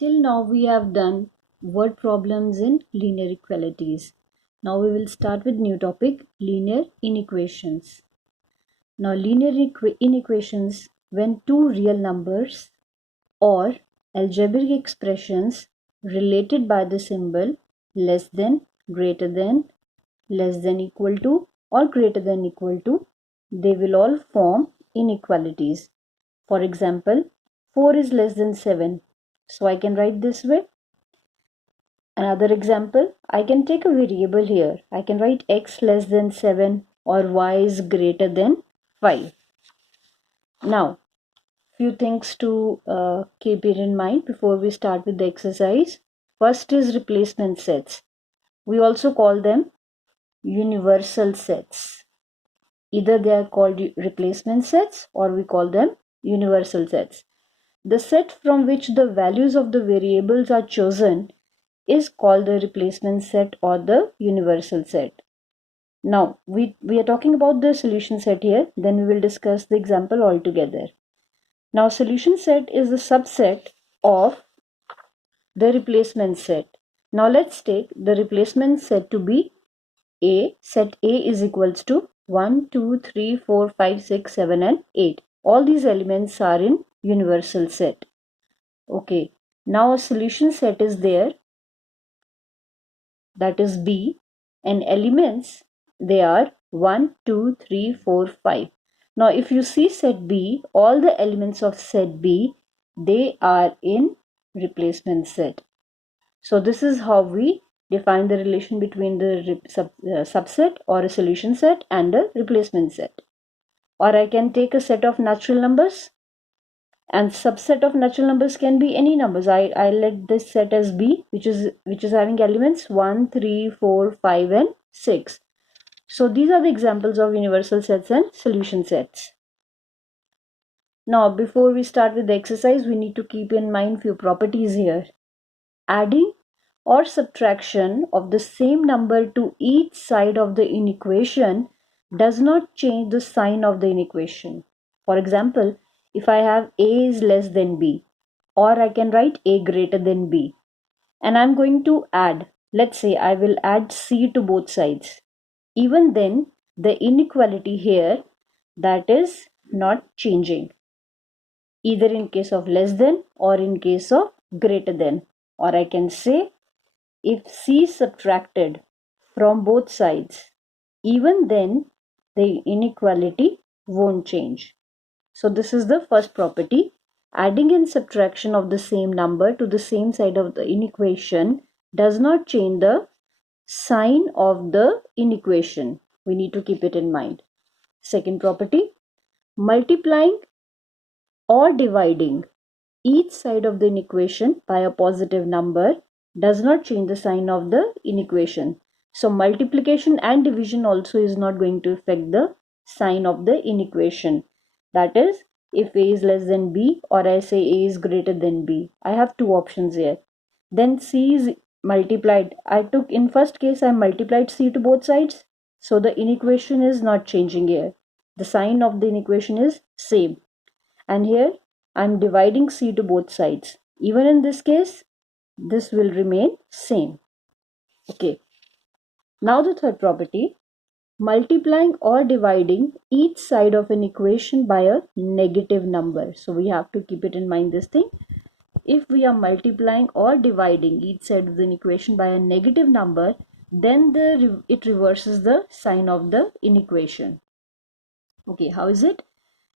Till now we have done word problems in linear equalities. Now we will start with new topic, linear inequations. Now linear inequations, when two real numbers or algebraic expressions related by the symbol less than, greater than, less than equal to or greater than equal to, they will all form inequalities. For example, 4 is less than 7. So I can write this way. Another example, I can take a variable here. I can write x less than 7 or y is greater than 5. Now, few things to keep it in mind before we start with the exercise. First is replacement sets. We also call them universal sets. Either they are called replacement sets or we call them universal sets. The set from which the values of the variables are chosen is called the replacement set or the universal set. Now, we are talking about the solution set here, then we will discuss the example altogether. Now, solution set is a subset of the replacement set. Now, let's take the replacement set to be A. Set A is equals to 1, 2, 3, 4, 5, 6, 7 and 8. All these elements are in universal set. Okay, now a solution set is there, that is B, and elements they are 1, 2, 3, 4, 5. Now if you see set B, all the elements of set B, they are in replacement set. So this is how we define the relation between the subset or a solution set and a replacement set. Or I can take a set of natural numbers, and subset of natural numbers can be any numbers. I let this set as B, which is having elements 1, 3, 4, 5 and 6. So these are the examples of universal sets and solution sets. Now before we start with the exercise, we need to keep in mind few properties here. Adding or subtraction of the same number to each side of the inequation does not change the sign of the inequation. For example, if I have A is less than B, or I can write A greater than B, and I'm going to add, let's say I will add C to both sides. Even then, the inequality here, that is not changing, either in case of less than or in case of greater than. Or I can say, if C is subtracted from both sides, even then the inequality won't change. So this is the first property. Adding and subtraction of the same number to the same side of the inequation does not change the sign of the inequation. We need to keep it in mind. Second property, multiplying or dividing each side of the inequation by a positive number does not change the sign of the inequation. So multiplication and division also is not going to affect the sign of the inequation. That is, if A is less than B or I say A is greater than B, I have two options here. Then C is multiplied. I took in first case I multiplied C to both sides. So the inequation is not changing here. The sign of the inequation is same. And here I'm dividing C to both sides. Even in this case, this will remain same. Okay. Now the third property, multiplying or dividing each side of an equation by a negative number. So we have to keep it in mind this thing. If we are multiplying or dividing each side of the equation by a negative number, then it reverses the sign of the inequation. Okay, how is it?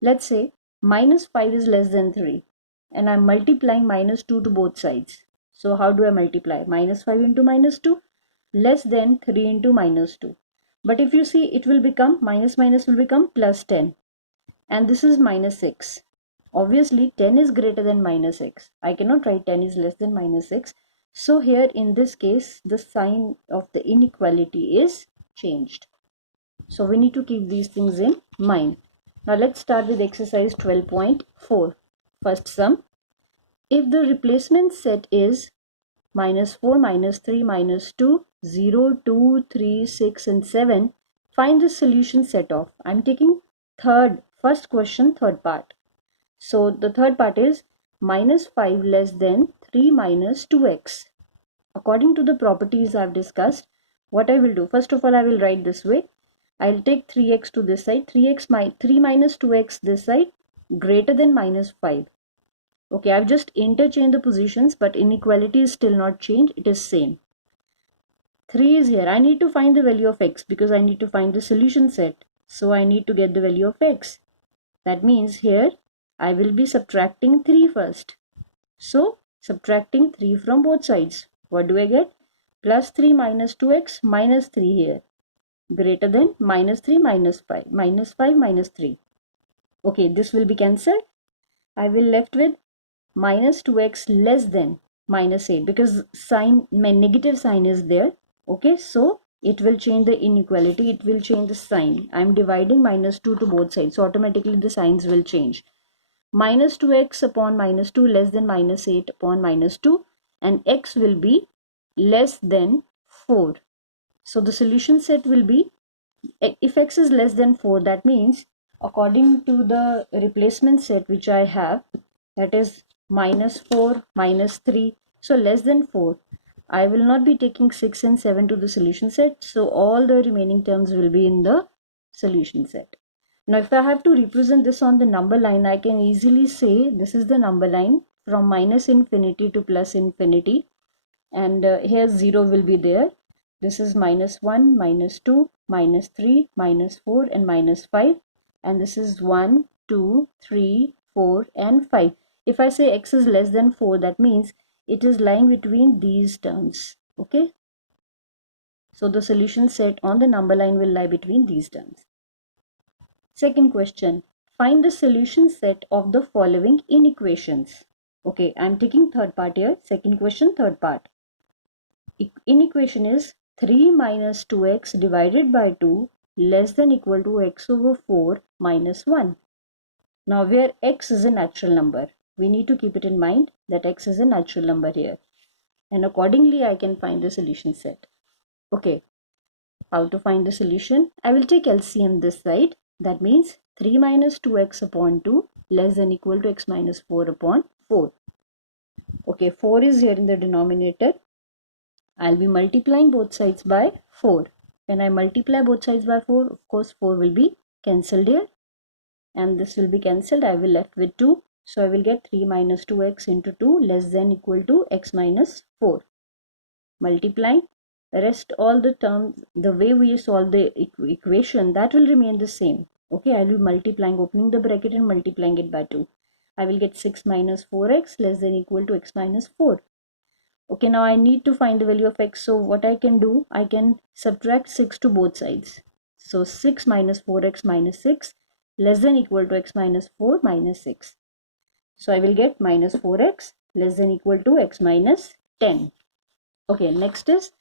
Let's say minus 5 is less than 3 and I'm multiplying minus 2 to both sides. So how do I multiply? Minus 5 into minus 2 less than 3 into minus 2. But if you see, it will become minus will become plus 10, and this is minus 6. Obviously 10 is greater than minus 6. I cannot write 10 is less than minus 6. So here in this case the sign of the inequality is changed. So we need to keep these things in mind. Now let's start with exercise 12.4. First sum. If the replacement set is minus 4, minus 3, minus 2, 0, 2, 3, 6 and 7, find the solution set of. I'm taking first question, third part. So the third part is minus 5 less than 3 minus 2x. According to the properties I've discussed, what I will do, first of all, I will write this way. I'll take 3x to this side, 3 minus 2x this side, greater than minus 5. Okay, I've just interchanged the positions, but inequality is still not changed, it is same. 3 is here. I need to find the value of x because I need to find the solution set. So I need to get the value of x. That means here I will be subtracting 3 first. So subtracting 3 from both sides. What do I get? Plus 3 minus 2x minus 3 here. Greater than minus 3 minus 5. Minus 5 minus 3. Okay, this will be cancelled. I will left with minus 2x less than minus 8 because sign, my negative sign is there. Okay, so it will change the inequality, it will change the sign. I am dividing minus 2 to both sides, so automatically the signs will change. Minus 2x upon minus 2 less than minus 8 upon minus 2, and x will be less than 4. So the solution set will be, if x is less than 4, that means according to the replacement set which I have, that is minus 4, minus 3, so less than 4. I will not be taking 6 and 7 to the solution set, so all the remaining terms will be in the solution set. Now if I have to represent this on the number line, I can easily say this is the number line from minus infinity to plus infinity, and here 0 will be there. This is minus 1, minus 2, minus 3, minus 4 and minus 5, and this is 1, 2, 3, 4 and 5. If I say x is less than 4, that means it is lying between these terms. Okay, so the solution set on the number line will lie between these terms. Second question, find the solution set of the following inequations. Okay, I'm taking third part here. Second question, third part. Inequation is 3 minus 2x divided by 2 less than equal to x over 4 minus 1. Now where x is a natural number, we need to keep it in mind that x is a natural number here, and accordingly I can find the solution set. Okay, how to find the solution? I will take LCM this side. That means 3 minus 2x upon 2 less than equal to x minus 4 upon 4. Okay, 4 is here in the denominator. I'll be multiplying both sides by 4. When I multiply both sides by 4, of course 4 will be cancelled here, and this will be cancelled. I will left with 2. So I will get 3 minus 2x into 2 less than equal to x minus 4. Multiplying, rest all the terms, the way we solve the equation, that will remain the same. Okay, I will be multiplying, opening the bracket and multiplying it by 2. I will get 6 minus 4x less than equal to x minus 4. Okay, now I need to find the value of x. So what I can do, I can subtract 6 to both sides. So 6 minus 4x minus 6 less than equal to x minus 4 minus 6. So I will get minus 4x less than equal to x minus 10. Okay, next is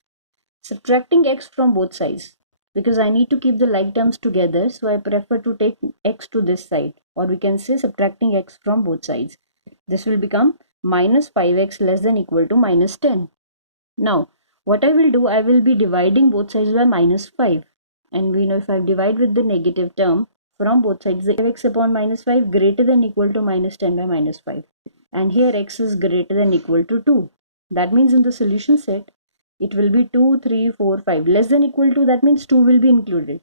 subtracting x from both sides. Because I need to keep the like terms together, so I prefer to take x to this side, or we can say subtracting x from both sides. This will become minus 5x less than equal to minus 10. Now, what I will do, I will be dividing both sides by minus 5. And we know if I divide with the negative term from both sides, the x upon minus 5 greater than equal to minus 10 by minus 5. And here x is greater than equal to 2. That means in the solution set, it will be 2, 3, 4, 5. Less than equal to, that means 2 will be included.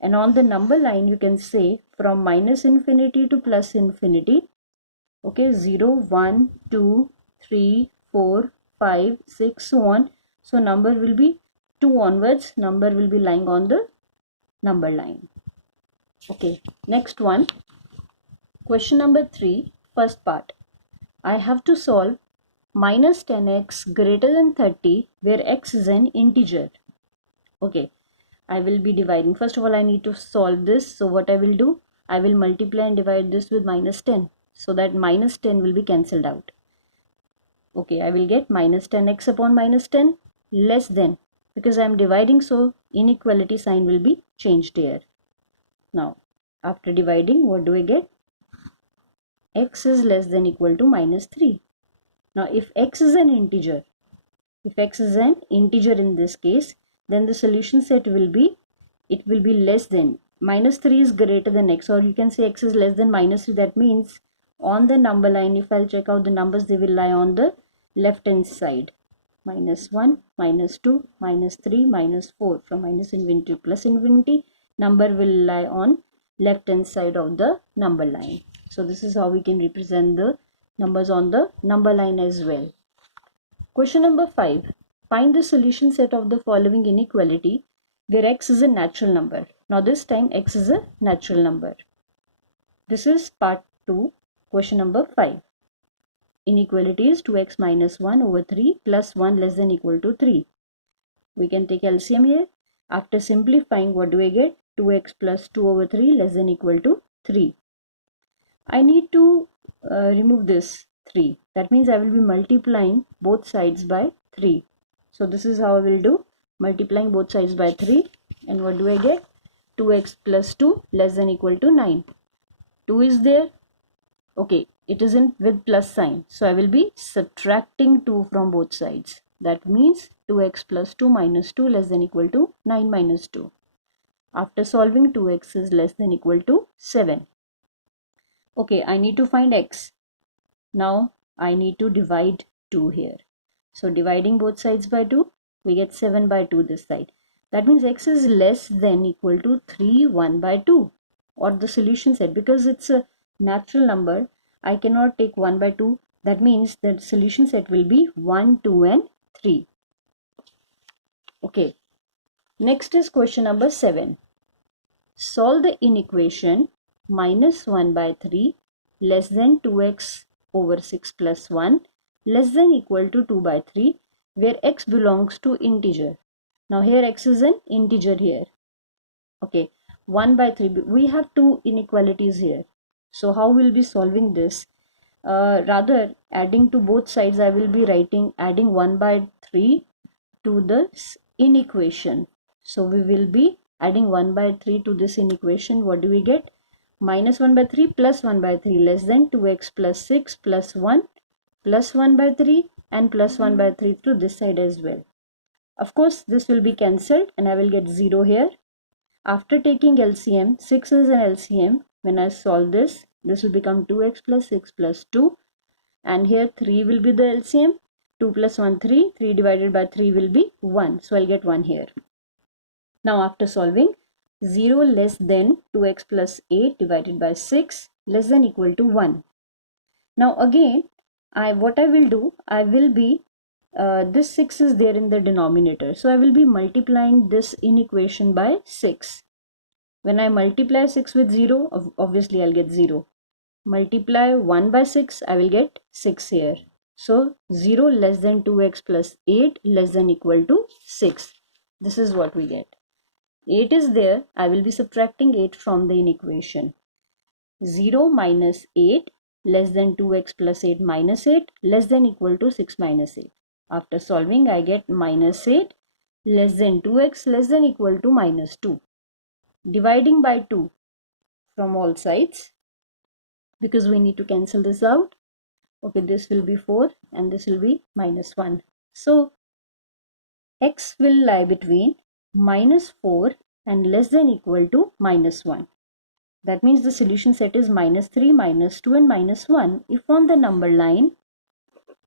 And on the number line, you can say from minus infinity to plus infinity. Okay, 0, 1, 2, 3, 4, 5, 6, so on. So number will be 2 onwards, number will be lying on the number line. Okay, next one. Question number 3, first part. I have to solve minus 10x greater than 30 where x is an integer. Okay, I will be dividing. First of all, I need to solve this. So what I will do, I will multiply and divide this with minus 10. So that minus 10 will be cancelled out. Okay, I will get minus 10x upon minus 10 less than, because I am dividing, so inequality sign will be changed here. Now, after dividing, what do I get? X is less than equal to minus 3. Now, if x is an integer, in this case, then the solution set will be, it will be less than, minus 3 is greater than x, or you can say x is less than minus 3. That means on the number line, if I'll check out the numbers, they will lie on the left hand side. -1, -2, -3, -4. From minus infinity to plus infinity, number will lie on left hand side of the number line. So this is how we can represent the numbers on the number line as well. Question number 5. Find the solution set of the following inequality where x is a natural number. Now this time x is a natural number. This is part 2, question number 5. Inequality is 2x minus 1 over 3 plus 1 less than equal to 3. We can take LCM here. After simplifying, what do I get? 2x plus 2 over 3 less than equal to 3. I need to remove this 3. That means I will be multiplying both sides by 3. So this is how I will do. Multiplying both sides by 3. And what do I get? 2x plus 2 less than equal to 9. 2 is there. Okay, it isn't with plus sign. So I will be subtracting 2 from both sides. That means 2x plus 2 minus 2 less than equal to 9 minus 2. After solving, 2x is less than equal to 7. Okay, I need to find x. Now I need to divide 2 here. So dividing both sides by 2, we get 7 by 2 this side. That means x is less than equal to 3, 1 by 2. Or the solution set, because it's a natural number, I cannot take 1 by 2. That means the solution set will be 1, 2 and 3. Okay. Next is question number 7. Solve the inequation minus 1 by 3 less than 2x over 6 plus 1 less than equal to 2 by 3 where x belongs to integer. Now here x is an integer here. Okay, 1 by 3. We have two inequalities here. So how we'll be solving this? Rather adding to both sides, I will be writing adding 1 by 3 to this inequation. So we will be adding 1 by 3 to this inequation. What do we get? Minus 1 by 3 plus 1 by 3 less than 2x plus 6 plus 1 plus 1 by 3 and plus 1 by 3 to this side as well. Of course, this will be cancelled and I will get 0 here. After taking LCM, 6 is an LCM. When I solve this, this will become 2x plus 6 plus 2. And here 3 will be the LCM. 2 plus 1, 3. 3 divided by 3 will be 1. So I'll get 1 here. Now after solving, 0 less than 2x plus 8 divided by 6 less than equal to 1. Now again, what I will do, I will be, this 6 is there in the denominator. So I will be multiplying this inequation by 6. When I multiply 6 with 0, obviously I'll get 0. Multiply 1 by 6, I will get 6 here. So 0 less than 2x plus 8 less than equal to 6. This is what we get. 8 is there. I will be subtracting 8 from the inequation. 0 minus 8 less than 2x plus 8 minus 8 less than equal to 6 minus 8. After solving, I get minus 8 less than 2x less than equal to minus 2. Dividing by 2 from all sides, because we need to cancel this out. Okay, this will be 4 and this will be minus 1. So x will lie between minus 4 and less than equal to minus 1. That means the solution set is minus 3, minus 2 and minus 1. If on the number line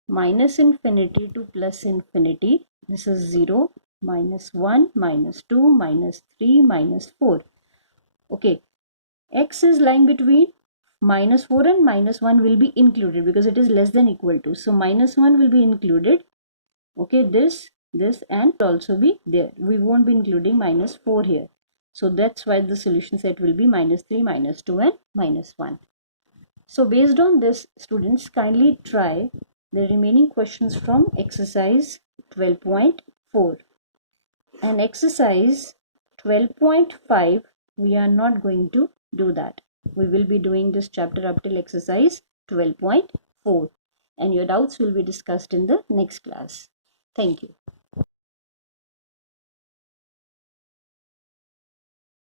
minus infinity to plus infinity, this is 0, minus 1, minus 2, minus 3, minus 4. Okay, x is lying between minus 4 and minus 1 will be included because it is less than equal to. So minus 1 will be included. Okay, this and also be there. We won't be including minus 4 here. So that's why the solution set will be minus 3, minus 2 and minus 1. So based on this, students, kindly try the remaining questions from exercise 12.4. And exercise 12.5, we are not going to do that. We will be doing this chapter up till exercise 12.4. And your doubts will be discussed in the next class. Thank you.